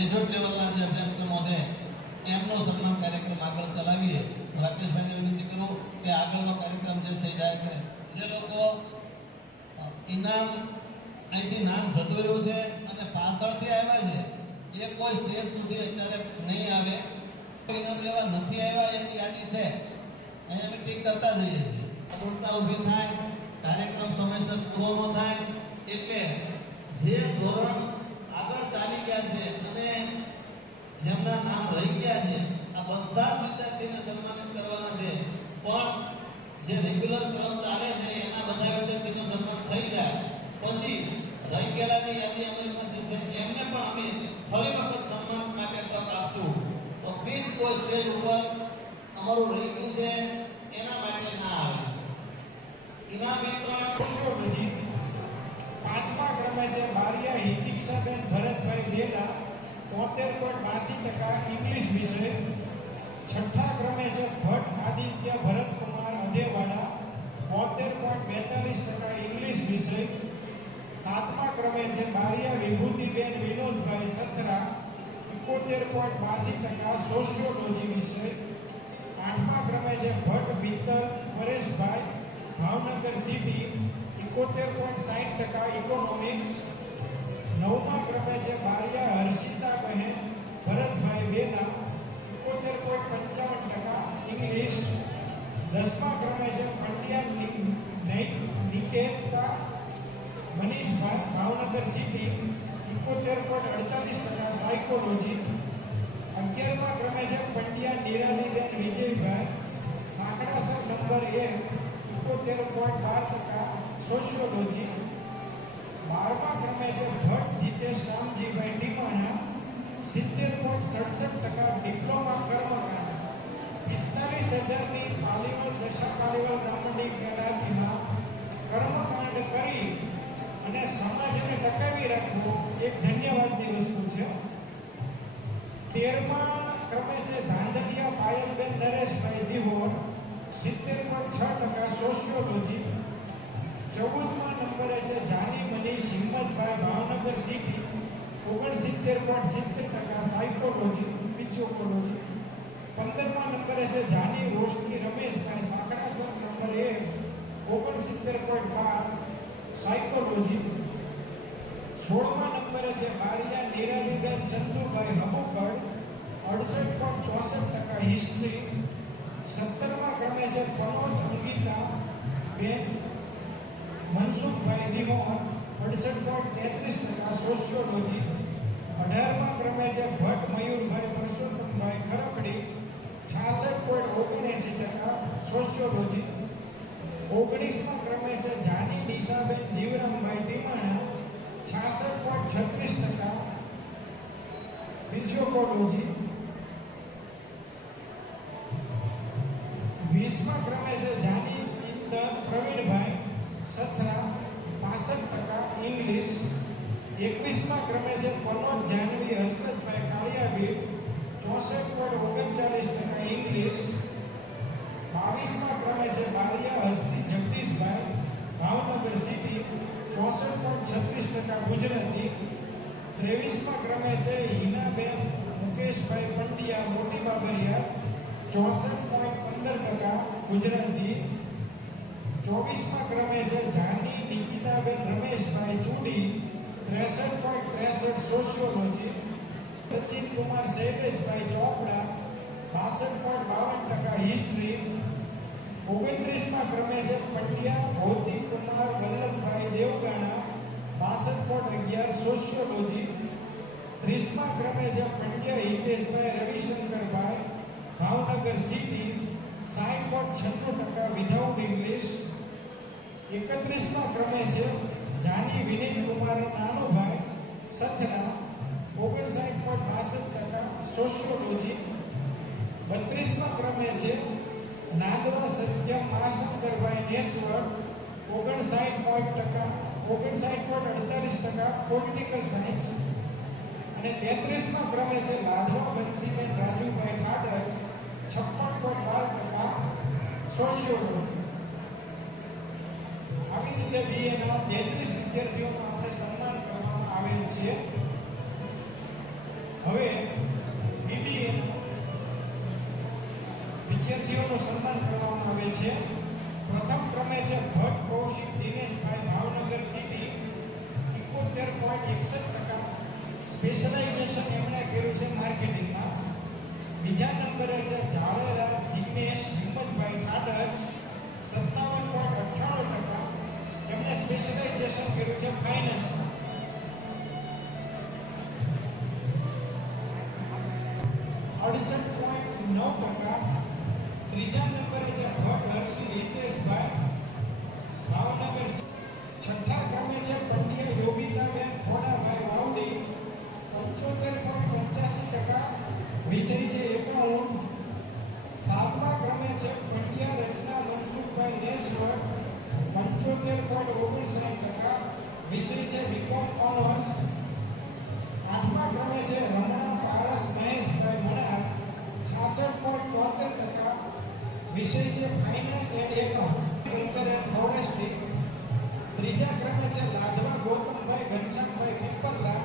Graduate લેવલના જે અભ્યાસક્રમો છે એમનો સન્માન કાર્યક્રમ આગળ ચલાવીએ. રાકેશભાઈને વિનંતી કરું કે આગળનો કાર્યક્રમ જે છે જાહેર કરે. જે લોકો ઇનામ અહીંથી નામ જતું રહ્યું છે અને પાછળથી આવ્યા છે એ કોઈ સ્ટેજ સુધી અત્યારે નહીં આવે. ઇનામ લેવા નથી આવ્યા એની યાદી છે, અહીંયા અમે ટીક કરતા જઈએ છીએ. અનુકૂળતા ઊભી થાય, કાર્યક્રમ સમયસર પૂરો ન થાય એટલે જે ધોરણ આગળ ચાલી ગયા છે અને જેમના નામ રહી ગયા છે આ બધા વિદ્યાર્થીને સન્માનિત કરવાના છે. પણ જે રેગ્યુલર ક્રમ ચાલે છે એના બધા વિદ્યાર્થીનું સન્માન થઈ જાય પછી રહી ગયેલાની યાદી અમારી પાસે છે એમને પણ અમે ફરી વખત સન્માન માટે તક આપશું. તો પ્લીઝ કોઈ સ્ટેજ ઉપર અમારું રહી ગયું છે એના માટે ના આવે. ઇનામ વિતરણ સોશિયોલોજી. પાંચમા ક્રમે છે બારિયા હિતિક્ષાબેન ભરતભાઈ ડેલા 73.82% ઇંગ્લિશ વિષય. છઠ્ઠા ક્રમે છે ભટ્ટ આદિત્ય ભરતકુમાર અધેવાડા 72.42% ઇંગ્લિશ વિષય. સાતમા ક્રમે છે બારિયા વિભૂતિબેન વિનોદભાઈ સત્રા 71.82% સોશિયોલોજી વિષય. આઠમા ક્રમે છે ભટ્ટ બિત્તલ પરેશભાઈ ભાવનગર સિટી 71.60% ઇકોનોમિક્સ. નવમા ક્રમે છે બારિયા હર્ષિતાબહેન ભરતભાઈ બેના 71.55% ઇંગ્લિશ. દસમા ક્રમે છે પંડ્યા નિકેતા મનીષભાઈ ભાવનગર સિટી 71.48% સાયકોલોજી. 11મા ક્રમે છે પંડ્યા નિરાલીબેન વિજયભાઈ સાંકડાસર નંબર 1 71.12% સોશિયોલોજી. 12મા ક્રમે છે ભટ્ટ જીતેશ રામજીભાઈ ટીમાણા 70.67% ડિપ્લોમા કર્મકાંડ. 45,000ની પાલીવલ દશા પાલીવલ બ્રાહ્મણી કેળાજીમાં કર્મકાંડ કરી અને સમાજને ટકાવી રાખવું એક ધન્યવાદની વસ્તુ છે. 13મા ક્રમે છે ધાંધલિયા પાયલબેન નરેશભાઈ દિહોર 70.6% સોશિયોલોજી. 14મા નંબરે છે Jani Manish Himmatbhai Bhavnagar city 69.70% psychology physiology. 15મા નંબરે છે જાની રોશની રમેશભાઈ સાંકડાસર નંબર 1 69.12 સાયકોલોજી. 16મા નંબરે છે બારિયા નિરાલીબેન ચંદુભાઈ હબુકડ 68.64% હિસ્ટ્રી. 17મા ક્રમે છે પનોત અંગિતા બેન મનસુખભાઈ દિહોર 68.33% સોશિયોલોજી. 18મા ક્રમે છે ભટ્ટ મયુરભાઈ પરસોત્તમભાઈ ખરકડી 66.79% સોશિયોલોજી. 19મા ક્રમે છે જાની નિશાબેન જીવરામભાઈ ટીમાણા 66.36% ફિઝિયોલોજી. 20મા ક્રમે છે જાની ચિંતન પ્રવીણભાઈ સથરા 65% ઇંગ્લિશ. 21મા ક્રમે છે પનોત જાનવી હર્ષદભાઈ કાળિયાબીર 64.39% ઇંગ્લિશ. 22મા ક્રમે છે બારિયા હસ્તી જગદીશભાઈ ભાવનગર સિટી 64.36% ગુજરાતી. 23મા ક્રમે છે હિનાબેન મુકેશભાઈ પંડ્યા મોટી બાબરિયા 64.15% ગુજરાતી. 24મા ક્રમે છે જાની નિકિતાબેન રમેશભાઈ ચૂડી 63.63% સોશિયોલોજી. સચિન કુમાર શૈલેષભાઈ ચોપડા 62.52% હિસ્ટ્રી. 29મા ક્રમે છે પંડ્યા ભૌતિક કુમાર વલ્લભભાઈ દેવગાણા 62.11% સોશિયોલોજી. 30મા ક્રમે છે Pandya Hiteshbhai Ravishankarbhai Bhavnagar city 60.96% without English. 31મા ક્રમે છે જાની વિનય કુમાર નાનુભાઈ સથરા 59.62% સોશિયોલોજી. 32મા ક્રમે છે નાદવા સત્યમ મહાશંકરભાઈ નેસવર 59.48% પોલિટિકલ સાયન્સ. અને 33મા ક્રમે છે લાડવા બંસીબેન રાજુભાઈ ઠાડર 56.12% સોશિયોલોજી. આવી રીતે બીએના 33 વિદ્યાર્થીઓનું આપણે સન્માન કરવામાં આવેલ છે. હવે બીબીએ વિદ્યાર્થીઓનું સન્માન કરવામાં આવે છે. પ્રથમ ક્રમે છે ભટ્ટ કૌશિક દિનેશભાઈ, ભાવનગર સિટી, 71.61%. સ્પેશિયલાઇઝેશન એમણે કર્યું છે માર્કેટિંગમાં. બીજા નંબરે છે ઝાડેરા જિગ્નેશ હિંમતભાઈ, કાડજ, 57.98%. એમણે સ્પેશિયલાઇઝેશન કર્યું છે ફાઇનાન્સમાં. 68.9%. ત્રીજા નંબરે છે ભટ્ટ હર્ષિલ હિતેશભાઈ, ભાવનગર. છઠ્ઠા ક્રમે છે પંડ્યા યોગિતાબેન ખોડાભાઈ, વાવડી, 75.85%. વિષય છે એકાઉન્ટ. સાતમા ક્રમે છે પંડ્યા રચના મનસુખભાઈ નેસવડ, 75.59%. વિષય છે બીકોમ ઓનર્સ. આઠમા ક્રમે છે રમણા પારસ મહેશભાઈ મણાર, 66.73%. વિષય છે finance and account, culture and forestry. ત્રીજા ક્રમે છે લાધવા ગૌતમભાઈ ઘનશ્યામભાઈ, પીપરલા,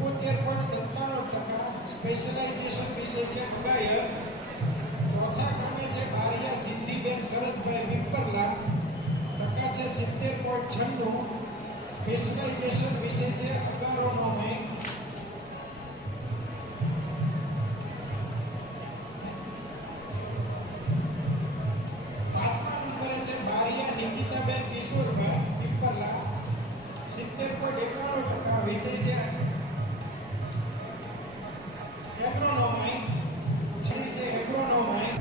71.97%. સ્પેશિયલાઇઝેશન વિષય છે અગાયર. ચોથા ક્રમે છે આર્યા સિદ્ધિબેન શરદભાઈ, પીપરલા, ટકા છે 70.96. સ્પેશિયલાઇઝેશન વિષય છે અગારોનોમી. પાંચમા નંબરે છે બારિયા નિકિતાબેન કિશોરભાઈ, પીપરલા, 70.91%. વિષય છે એગ્રોનોમી. એગ્રોનોમી.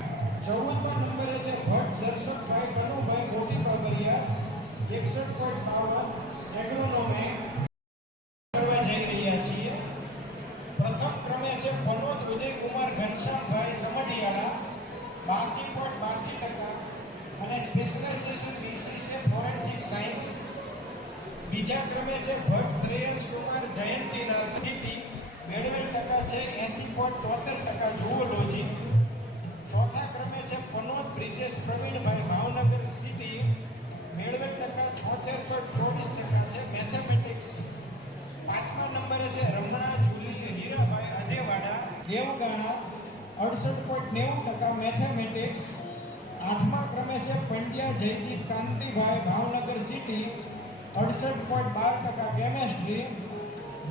14મા નંબરે છે ભટ્ટ દર્શકભાઈ કનુભાઈ, ગોટી બાબરિયા, 61.52. એગ્રોનોમી કરવા જઈ રહ્યા છીએ. પ્રથમ ક્રમે છે ફનોદ ઉદયકુમાર ઘનશ્યામભાઈ, સમઢિયાળા, 82.82%. અને સ્પેશિયલાઇઝેશન વિષય છે ફોરેન્સિક સાયન્સ. બીજા ક્રમે છે ભટ્ટ શ્રેયસ કુમાર જયંતીલાલ, સ્થિતિ, મેળવેલ ટકા છે 80.73%. જુઓલોજી. ચોથા ક્રમે છે ફનોદ બ્રિજેશ પ્રવીણભાઈ, ભાવનગર સિટી, મેળવેલ ટકા 76.24% છે મેથેમેટિક્સ. પાંચમા નંબરે છે રમણા જુલી હીરાભાઈ, અધેવાડા, દેવગાણા, 68.90% મેથેમેટિક્સ. આઠમા ક્રમે છે પંડ્યા જયદીપ કાંતિભાઈ, ભાવનગર સિટી, 68.12% કેમેસ્ટ્રી.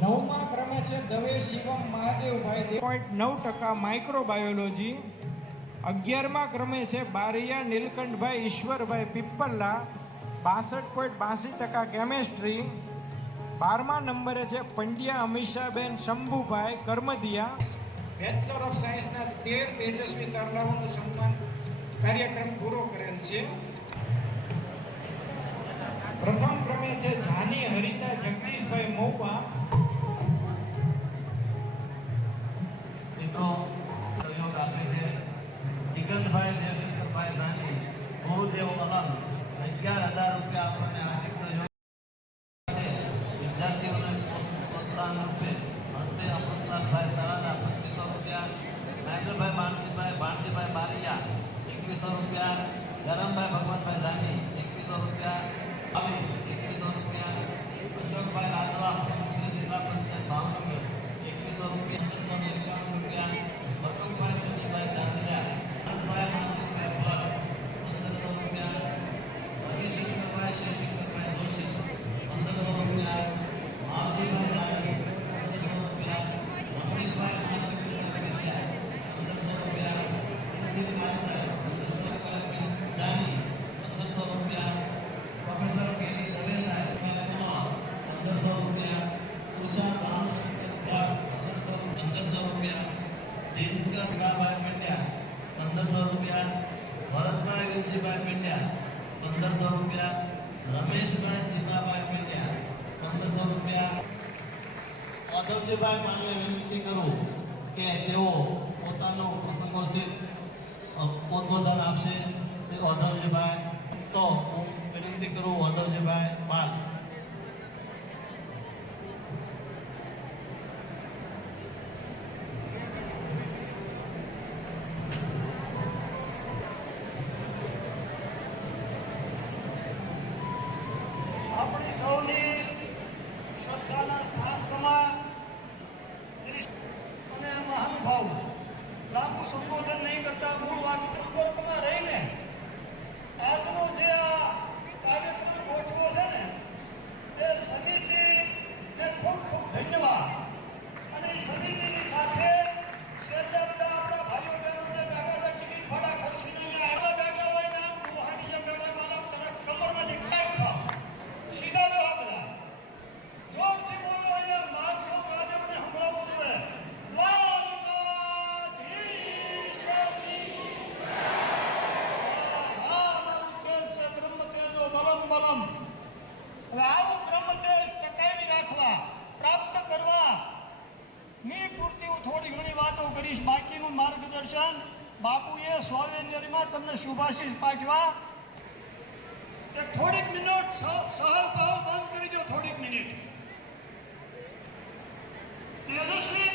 નવમા ક્રમે છે દવે શિવમ મહાદેવભાઈ, 0.9% માઇક્રોબાયોલોજી. 11મા ક્રમે છે બારિયા નીલકંઠભાઈ ઈશ્વરભાઈ, પીપલ્લા, 62.82% કેમેસ્ટ્રી. 12મા નંબરે છે પંડ્યા અમીષાબેન શંભુભાઈ, કરમદિયા, બેચલર ઓફ સાયન્સના 13 તેજસ્વી તારલાઓનું સન્માન કાર્યક્રમ પૂરો કરેલ છે. પ્રથમ ક્રમે છે જાની હરિતા જગદીશભાઈ, મહુવા. મિત્રો સહયોગ આપે છે દિગંતભાઈ દેવશંકરભાઈ જાની, ગુરુદેવ અલંગ, 11,000 રૂપિયા આપણને આર્થિક સહયોગ છે. વિદ્યાર્થીઓને પ્રોત્સાહન રૂપે હસ્તે અમૃતનાથભાઈ તળાજા, 2500 રૂપિયા. મહેન્દ્રભાઈ ભાણજીભાઈ બારિયા, 2100 રૂપિયા. ધરમભાઈ ભગવતભાઈ જાની, 2100 રૂપિયા. 2100 રૂપિયા. અશોકભાઈ રાધવા, મુખ્ય જિલ્લા પંચાયત ભાવનગર, 2100 રૂપિયા. 251 રૂપિયા. બટુકભાઈ સુજીભાઈ દાદરિયા, આનંદભાઈ માનસિંહભાઈ ભટ્ટ, 1500 રૂપિયા. હરિશંકરભાઈ શિવશંકરભાઈ જોશી, 1500 રૂપિયા. માવજીભાઈ જાની, 1500 રૂપિયા. રમણીકભાઈ માનસિંહભાઈ વિદ્યા, 1500 રૂપિયા. ઇન્સિલ માનસાઈ, 1500 રૂપિયા. જાની, 1500 રૂપિયા. પ્રોફેસર કેની દવેસાઈ, 1500 રૂપિયા. ઉષા ભાનુશંકર ભટ્ટ, 1500 રૂપિયા. દિનકર ગાભાઈ પંડ્યા, 1500 રૂપિયા. ભરતભાઈ વિરજીભાઈ પંડ્યા, 1500 રૂપિયા. રમેશભાઈ સીમાભાઈ પંડ્યા, 1500 રૂપિયા. માધવજીભાઈ માનવે વિનંતી કરું કે તેઓ પોતાનું પ્રસંગોચિત ઉદ્બોધન આપશે. માધવજીભાઈ, તો હું વિનંતી કરું માધવજીભાઈ પાલ. આપણી સૌની શ્રદ્ધાના સ્થાન સમાન શ્રી મેં પૂરતી હું થોડી ઘણી વાતો કરીશ, બાકીનું માર્ગદર્શન બાપુએ સ્વાવેન્દ્રમાં તમને શુભાશીષ પાઠવા. થોડીક મિનિટ સહલ બંધ કરી દો, થોડીક મિનિટ. તેજસ્વી